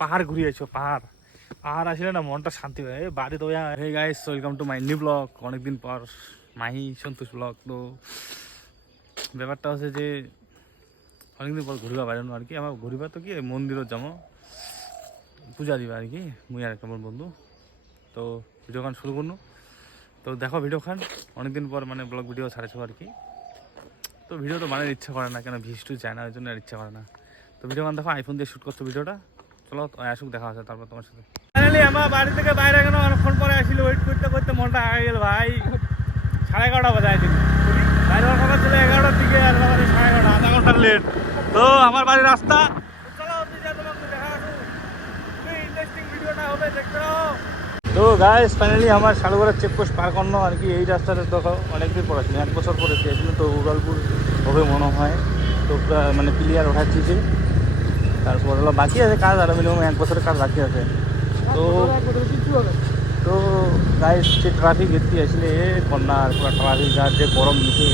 পাহাড় ঘুরে আইছো, পাহাড় পাহাড় আসলে না মনটা শান্তি হয়। বাড়ি তো hey guys, welcome to my new blog. অনেকদিন পর মাহি সন্তোষ ব্লগ। তো ব্যাপারটা হচ্ছে যে অনেকদিন পর ঘুরিবা বাইরানো আর কি। আমার ঘুরিবা তো কি মন্দিরও যাবো, পূজা দিবা আর কি, মুই আর একটা বন্ধু। তো ভিডিও খান শুরু করুন। তো দেখো ভিডিও খান, অনেকদিন পর মানে ব্লগ ভিডিও ছাড়েছো আর কি। তো ভিডিও তো বানার ইচ্ছা করে না, কেন ভিউজ টু যায় না, ওই জন্য আর ইচ্ছা করে না। তো ভিডিও গান দেখো, আইফোন দিয়ে শ্যুট করছো ভিডিওটা। চলো আসুক, দেখা আছে তারপর তোমার সাথে। ফাইনালি আমার বাড়ি থেকে বাইরে কেন অনেকক্ষণ পরে আসলে ওয়েট করতে করতে মনটা আগে গেল ভাই। 11:30 বাজায় দিন বাইরে হওয়ার কথা ছিল 11টার দিকে, আর বাজারে 11:30, আধা ঘন্টা লেট। তো আমার বাড়ির রাস্তা, চলো তোমাকে দেখা আসুক, ইন্টারেস্টিং ভিডিওটা হবে, দেখতে পাও। তো গাইস ফাইনালি আমার শালগড়ের চেকপোস্ট পার করলো আর কি। এই রাস্তাটা দেখো অনেকদিন পর আসলে 1 বছর পরে এসেছিল। তো উড়ালপুর হবে মনে হয়। তো মানে ক্লিয়ার ওঠাচ্ছি যে, তারপর হলো বাকি আছে কাজ, আরো মিনিমাম 1 বছরের কাজ বাকি আছে। তো তো গাইস যে ট্রাফিক এটি আসলে কন্যা আর পুরো ট্রাফিক আর যে গরম দিচ্ছে।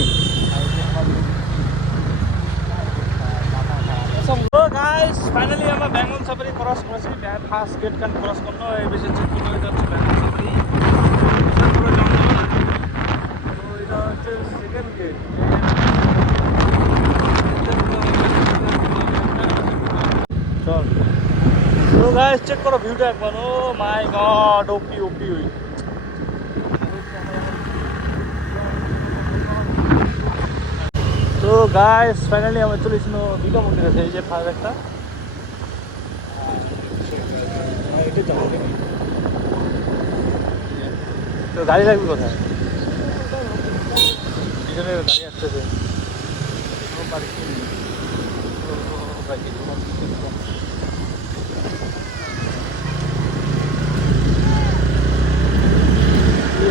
তো গাইস ফাইনালি আমরা বেঙ্গল সাফারি ক্রস করেছি। ফার্স্ট গেট কান ক্রস করলো, এই বেশি চেক করে যাচ্ছে বেঙ্গল সাফারি। পুরো জঙ্গল। তো এটা হচ্ছে সেকেন্ড গেট। চল তো গাইস চেক করো ভিউটা একবার। ও মাই গড, ওপি ওপি ওই। তো গাইস ফাইনালি আমরা চলে এসেছিল দুটো মন্দির আছে। এই যে ফার্স্ট একটা, তো গাড়ি রাখবি কোথায়? পিছনে গাড়ি আসতেছে।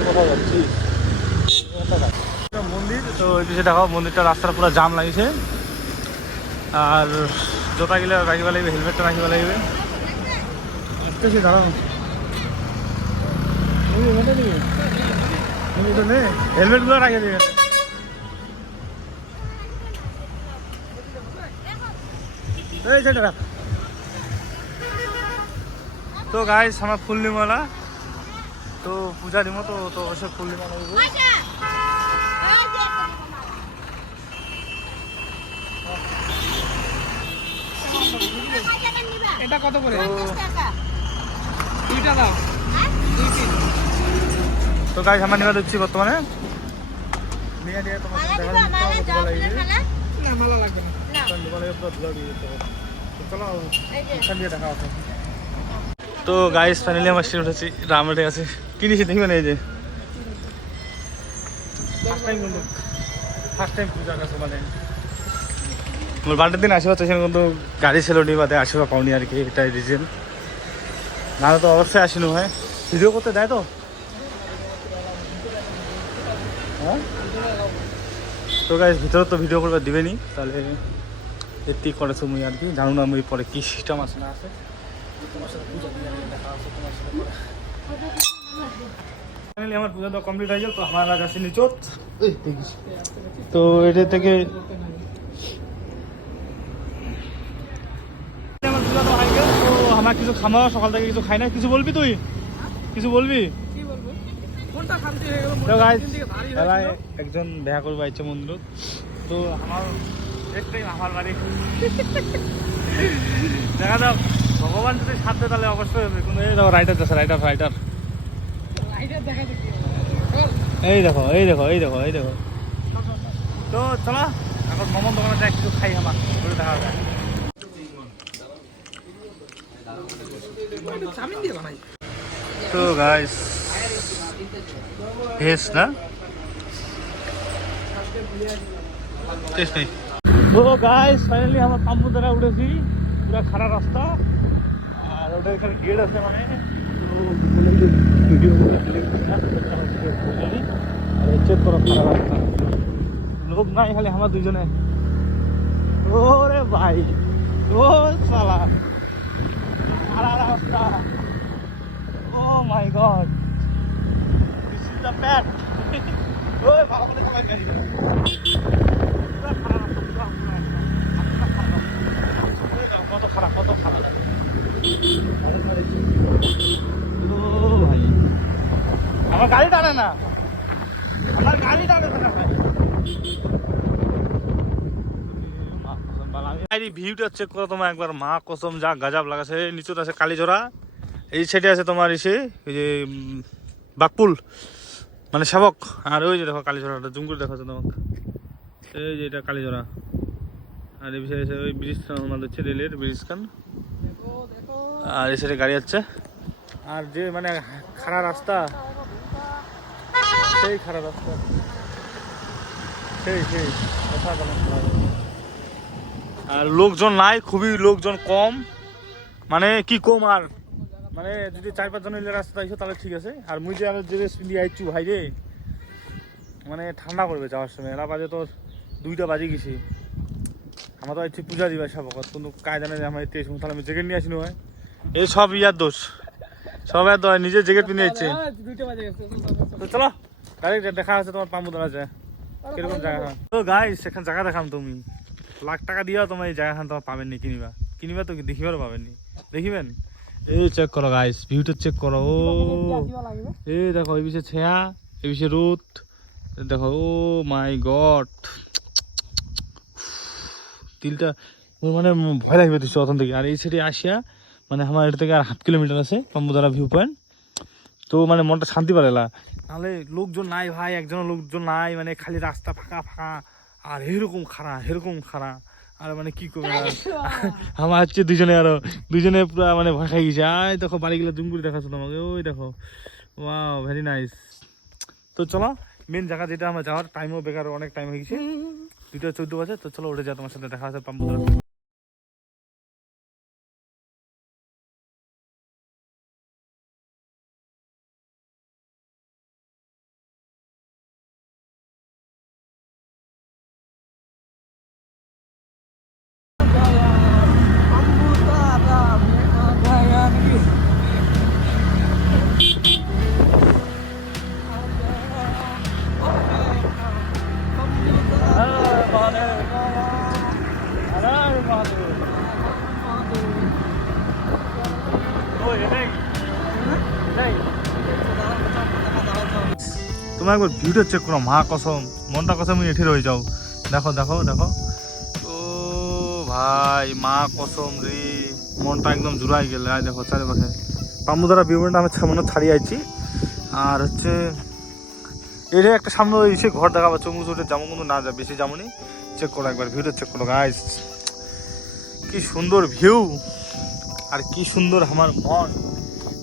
কোথায় যাচ্ছিস? মন্দির তো ওই পিছিয়ে দেখো, মন্দিরটা রাস্তার পুরো জাম লাগিয়েছে। আর জোতা গেলে রাখিবা লাগবে, হেলমেটটা রাখিবা লাগবে। আসতেছি দাঁড়ানো, হেলমেটগুলো রাখে দিবে। তো গাইস আমার পূর্ণিমালা, তো পূজা দিব, তো তো অবশ্যই পূর্ণিমা লাগবে। এটা কত করে? 2টা দাও। তো গাইস আমরা নিয়ে দিচ্ছি বর্তমানে। নিয়ে দিয়ে তোমার সাথে দেখা যাচ্ছে। না মালা লাগবে না। চলো এখান দিয়ে দেখা হতো। তো গাইস ফাইনালি আমার স্টেশন উঠেছি, রামরেটে আছে। কি নিয়েছি দেখবেন, এই যে ফার্স্ট টাইম পূজার কাছে মানে মোর বার্থডের দিন আসবা, তখন কিন্তু গাড়ি ছিল নি, বাদে আসবা পাওনি আর কি। এটাই রিজন, নাহলে তো অবশ্যই আসিনি হয়। ভিডিও করতে দেয় তো, হ্যাঁ। তো গাইস ভিতরে তো ভিডিও করবে দিবেনি, তাহলে এটি করেছো মুই আর কি। জানো না মুই পরে কি সিস্টেম আছে না আছে। তোমার সাথে পূজা দিয়ে দেখা আছে তোমার সাথে পরে। ফাইনালি আমার পূজা তো কমপ্লিট হয়ে গেল। তো আমার আজ আসেনি চোট, তো এটা থেকে আমার পূজা তো হয়ে গেল। তো আমার কিছু খামা, সকাল থেকে কিছু খাই না। কিছু বলবি তুই? কিছু বলবি? কি বলবো? মনটা শান্তি হয়ে গেল। তো গাইস দিন থেকে ভারী এলাই হয়েছিল। একজন দেখা করবো ইচ্ছে মন্দির। তো আমার একটাই আমার বাড়ি। দেখা যাক, ভগবান যদি সাথ দেয় তাহলে অবশ্যই হবে। কিন্তু এই দেখো রাইটার আছে, রাইটার রাইটার লাইটার দেখা যাচ্ছে। চল। এই দেখো এই দেখো এই দেখো এই দেখো। তো চলো এখন মোমোর দোকানে যাই, কিছু খাই আমার, দেখা যায়। চাউমিন দিয়ে বানাই। তো গাইস ভেজ না টেস্ট নেই। তো গাইস ফাইনালি আমার কাম্বুদারা উঠেছি, পুরা খারাপ রাস্তা। আর ওটা এখানে গেট আছে মানে ভিডিও চেক করো, খারাপ রাস্তা, লোক নাই, খালি আমার দুজনে। ওরে ভাই, ও সালা খারাপ রাস্তা। Oh my God, this is the bad. ওই ভালো করে চালাই গাড়ি। কত খারাপ, কত খারাপ। আমার গাড়ি টানে না, আমার গাড়ি টানে না ভাই। ভিউটা চেক করো তোমার একবার, মা কসম যা গাজাব লাগাছে। নিচুতে আছে কালীঝোড়া, এই সাইডে আছে তোমার এসে এই যে বাকপুল মানে শাবক, আর ওই যে দেখো কালীঝোড়াটা জুম করে দেখাচ্ছে তোমাকে, এই যে এটা কালীঝোড়া। আর এই বিষয়ে ওই ব্রিজ আমাদের হচ্ছে রেলের ব্রিজ খান, আর এই সাইডে গাড়ি আছে। আর যে মানে খাড়া রাস্তা, সেই খাড়া রাস্তা, সেই কথা বলেন। আর লোকজন নাই, খুবই লোকজন কম, মানে কি কম আর মানে যদি 4-5 জন এলে রাস্তা আইসো তাহলে ঠিক আছে। আর মুই যে আর যে পিন্দি আইছু ভাই রে, মানে ঠান্ডা করবে যাওয়ার সময়। এরা বাজে তোর 2টা বাজে গেছি, আমরা তো আইছি পূজা দিবা সব কিন্তু কায়দা নেই। আমার এতে তাহলে আমি জ্যাকেট নিয়ে আসিনি হয়, এই সব ইয়ার দোষ, সব ইয়ার দোষ, নিজের জ্যাকেট পিনে যাচ্ছে। তো চলো ডাইরেক্ট দেখা আছে তোমার পাম্বুদারা যায় কিরকম জায়গা। তো গাইস সেখানে জায়গা দেখাম, তুমি লাখ টাকা দিয়েও তোমার এই জায়গাখান তোমার পাবেন নি, কিনিবা তো দেখিবারও পাবেন নি, দেখিবেন। এই চেক করো গাইস, ভিউটা চেক করো। ও এই দেখো এই বিষয়ে ছেয়া, এই বিষয়ে রোদ দেখো। ও মাই গড, তিলটা মানে ভয় লাগবে দিচ্ছ ওখান থেকে। আর এই সাইডে আসিয়া মানে আমার এটা থেকে আর 1/2 কিলোমিটার আছে পাম্বুদারা ভিউ পয়েন্ট। তো মানে মনটা শান্তি পারেলা, নাহলে লোকজন নাই ভাই, একজনের লোকজন নাই, মানে খালি রাস্তা ফাঁকা ফাঁকা, আর এরকম খাড়া আর মানে কি করবে। আমার হচ্ছে দুজনে পুরো মানে ভয় খাই গেছে। আয় দেখো বাড়িগুলো জুম করে দেখাচ্ছ তোমাকে, ওই দেখো, ওয়াও ভেরি নাইস। তো চলো মেন জায়গা যেটা আমার যাওয়ার, টাইমও বেকার, অনেক টাইম হয়ে গেছে, 2:14 বাজে। তো চলো উঠে যা, তোমার সাথে দেখা আছে পাম্বুদারা। তোমার একবার ভিউটা চেক করো, মা কসম মনটা কসম এঠে রয়ে যাও। দেখো দেখো দেখো, ও ভাই মা কসম রে, মনটা একদম জুড়াই গেল। দেখো চারিপাশে পাম্বুদারা ভিউ পয়েন্ট আমি সামনে ছাড়িয়ে আইছি। আর হচ্ছে এটা একটা সামনে এসে ঘর দেখা পাচ্ছে, মুসুটে যেমন কিন্তু না যা বেশি যেমনই। চেক করো একবার ভিউটা চেক করো গাইস, কি সুন্দর ভিউ আর কি সুন্দর আমার মন।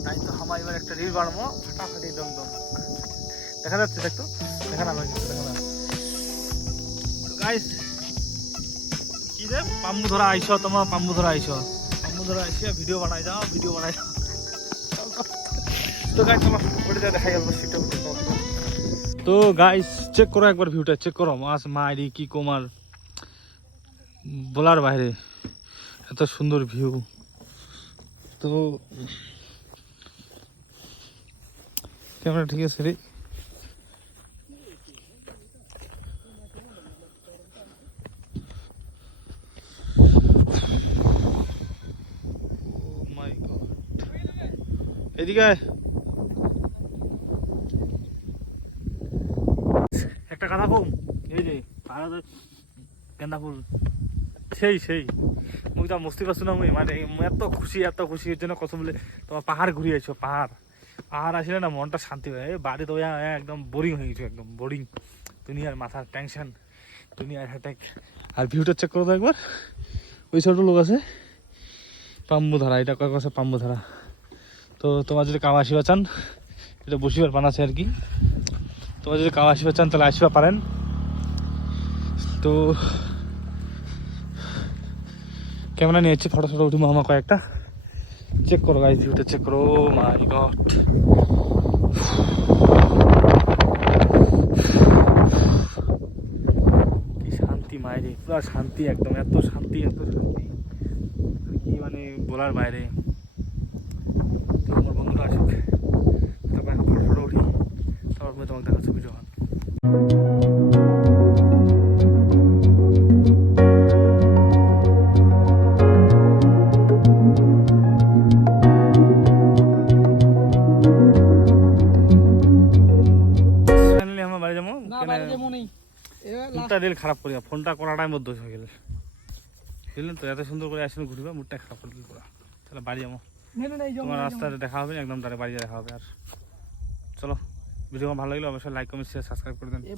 তাই তো আমার এবার একটা রিল বানাবো ফাটাফাটি দমদম। দেখা যাচ্ছে, দেখতো দেখা না গাইস, কি রে পাম্বুদারা আইসো, তোমার পাম্বুদারা আইসিয়া ভিডিও বানাই যাও। তো গাইস চলো ওটা যা দেখা যাবে সেটা। তো গাইস চেক করো একবার ভিউটা চেক করো, মাস মাইরি কি কোমার বলার বাইরে, এত সুন্দর ভিউ। তো ক্যামেরা ঠিক আছে রে, এদিকে একটা কথা কম, এই যে গেন্দা ফুল সেই মুই তা মস্তি পাচ্ছ না, মুই মানে এত খুশি এর জন্য কত বলে তোমার পাহাড় ঘুরিয়ে আইছো। পাহাড় আসলে না মনটা শান্তি হয়। বাড়ি তো একদম বোরিং হয়ে গেছো, একদম বোরিং, দুনিয়ার মাথার টেনশন, দুনিয়ার হ্যাটেক। আর ভিউটা চেক করো তো একবার, ওই ছোট লোক আছে পাম্বুদারা, এটা কয়েক আছে পাম্বুদারা। তো তোমার যদি কাউ আসিবা চান, এটা বসিবার বানাচ্ছে আর কি, তোমার যদি কাউ আসিবা চান তাহলে আসিবা পারেন। তো ক্যামেরা নিয়ে যাচ্ছি, ফটো উঠি আমার কয়েকটা। চেক করো গাইস ভিউটা চেক করো, মাই গড কি শান্তি মায়েরে, পুরো শান্তি একদম, এত শান্তি কি মানে বলার বাইরে। তো আমার বন্ধুরা আসুক, তারপর ফটো উঠি, তারপর তোমাকে দেখাচ্ছি ভিডিও। এবার মুডটা দিল খারাপ করিয়া ফোনটা করাটাই মধ্যে হয়ে গেল বুঝলেন তো এত সুন্দর করে আসলে ঘুরবা মুডটা খারাপ করে দিল পুরা তাহলে বাড়ি যাবো তোমার রাস্তাতে দেখা হবে একদম তারে বাড়ি দেখা হবে আর চলো ভিডিও ভালো লাগলে অবশ্যই লাইক কমেন্ট শেয়ার সাবস্ক্রাইব করে দেন এই